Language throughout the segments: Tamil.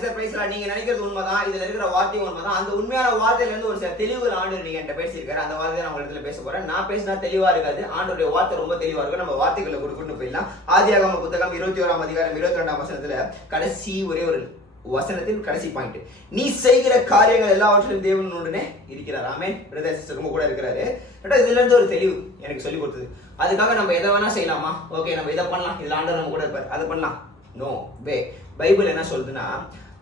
சார் பேசலாம் நீங்க நினைக்கிறது உண்மைதான் இதுல இருக்கிற வார்த்தையும் உண்மைதான். அந்த உண்மையான வார்த்தையில இருந்து ஒரு சில தெளிவு ஆண்டு நீங்க என்கிட்ட பேசியிருக்காரு. அந்த வார்த்தையை நான் உங்க இடத்துல பேச போறேன். நான் பேசினா தெளிவா இருக்காது. ஆண்டுடைய வார்த்தை ரொம்ப தெளிவா இருக்கும். நம்ம வார்த்தைகளை கொடுக்கணும் போயிடலாம். ஆதியாகம புத்தகம் இருபத்தி ஓராம் அதிகாரம் இருபத்தி ரெண்டாம் வசனத்துல கடைசி ஒரே ஒரு வசனத்தின் கடைசி பாயிண்ட் நீ செய்கிற காரியங்கள் எல்லாவற்றிலும் தேவன் உடனே இருக்கிறார். ஆமென். பிரதர் ரொம்ப கூட இருக்கிறாரு. ரெண்டாவது இதுல இருந்து ஒரு தெளிவு எனக்கு சொல்லி கொடுத்தது. அதுக்காக நம்ம எதை வேணா செய்யலாமா? ஓகே நம்ம இதை பண்ணலாம். இதுல ஆண்டு நம்ம கூட இருப்பார். அதை பண்ணலாம். நோ வே பைபிள் என்ன சொல்லுதுன்னா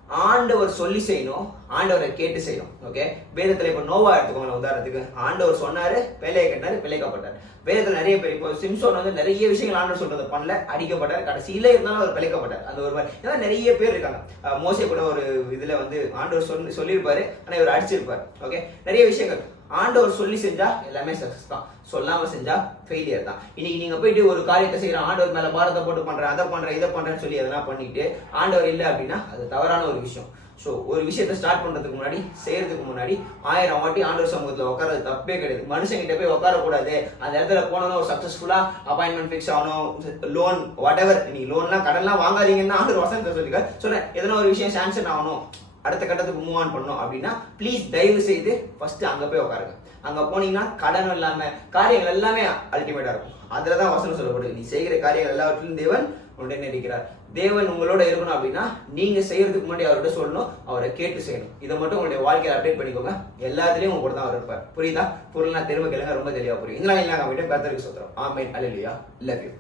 ஆண்டவர் சொல்லி செய்யணும் ஆண்டவரை கேட்டு செய்யணும். ஓகே வேதத்துல இப்போ நோவா எடுத்துக்கோங்க உதாரணத்துக்கு. ஆண்டவர் சொன்னாரு பிள்ளையை கட்டினாரு பிழைக்கப்பட்டார் வேதத்துல நிறைய பேர் இப்போ சிம்சோன் வந்து நிறைய விஷயங்கள் ஆண்டவர் சொல்றதை பண்ணல அடிக்கப்பட்டார். கடைசியில இருந்தாலும் அவர் பிழைக்கப்பட்டார் அந்த ஒரு மாதிரி. ஏன்னா நிறைய பேர் இருக்காங்க. அஹ் மோசே கூட ஒரு இதுல வந்து ஆண்டவர் சொல்லி சொல்லியிருப்பாரு. ஆனா இவர் அடிச்சிருப்பார். ஓகே நிறைய விஷயங்கள். ஆண்டவர் சொல்லி செஞ்சா எல்லாமே சக்சஸ் தான். சொல்லாம செஞ்சா ஃபெயிலியர் தான். இன்னைக்கு நீங்க போயிட்டு ஒரு காரியத்தை செய்யற ஆண்டவர் மேல பாரத்தை போட்டு பண்றேன் அதை பண்றேன் இதை பண்றேன்னு சொல்லி எதனா பண்ணிட்டு ஆண்டவர் இல்லை அப்படின்னா அது தவறான ஒரு விஷயம். ஸோ ஒரு விஷயத்தை ஸ்டார்ட் பண்றதுக்கு முன்னாடி செய்யறதுக்கு முன்னாடி ஆயிரம் வாட்டி ஆண்டவர் சமூகத்தில் உட்காரது தப்பே கிடையாது. மனுஷங்கிட்ட போய் உட்காரக்கூடாது அந்த இடத்துல போனோம்னா ஒரு சக்சஸ்ஃபுல்லா அப்பாயின்மெண்ட் ஃபிக்ஸ் ஆகணும் லோன் வாட் எவர் நீ லோன்லாம் கடன்லாம் வாங்காதீங்கன்னா ஆண்டவர் வசனத்தை சொல்லிருக்காரு. சொன்னேன் எதனா ஒரு விஷயம் சாங்ஷன் ஆகணும். அடுத்த கட்டத்துக்கு மூவ் ஆன் பண்ணணும் அப்படின்னா ப்ளீஸ் தயவு செய்து ஃபர்ஸ்ட் அங்கே போய் உட்காருங்க அங்கே போனீங்கன்னா கடன் இல்லாமல் காரியங்கள் எல்லாமே அல்டிமேட்டாக இருக்கும். அதில் தான் வசனம் சொல்லப்படுது. நீ செய்கிற காரியங்கள் எல்லாவற்றிலும் தேவன் உடனே இருக்கிறார். தேவன் உங்களோட இருக்கணும் அப்படின்னா நீங்கள் செய்கிறதுக்கு முன்னாடி அவர்கிட்ட சொல்லணும் அவரை கேட்டு செய்யணும். இதை மட்டும் உங்களுடைய வாழ்க்கையில அப்டேட் பண்ணிக்கோங்க. எல்லாத்துலேயும் உங்க கூட தான் அவர் இருப்பார். புரியுதா? பொருள்னா திரும்ப கேளுங்க ரொம்ப தெளிவாக புரியும். இதெல்லாம் இல்லாங்க போயிட்டு கருத்தருக்கு சொல்கிறோம் ஆமேன். அலையா லவ் யூ